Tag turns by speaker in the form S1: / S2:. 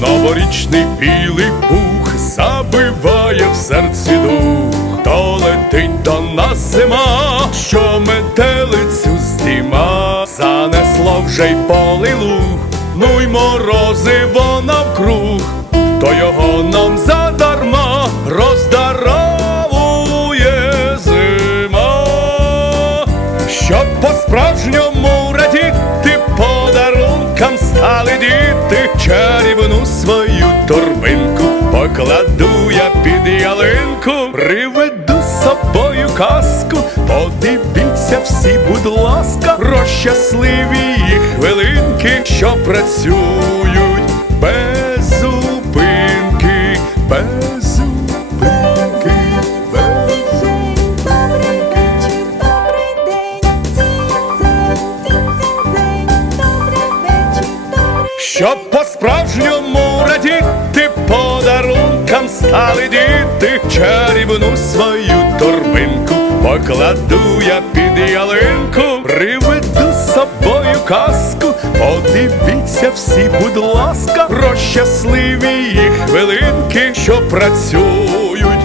S1: Новорічний білий пух забиває в серці дух, то летить до нас зима, що метелицю здійма, занесло вже й полий луг, ну й морозиво навкруг, подарункам діти, чарівну свою торбинку покладу я під ялинку, приведу з собою казку, подивіться всі, будь ласка, про щасливі хвилинки, що працюють Щоб по-справжньому радіти подарункам стали діти, чарівну свою торбинку покладу я під ялинку, приведу з собою казку, подивіться всі, будь ласка, про щасливі їх хвилинки, що працюють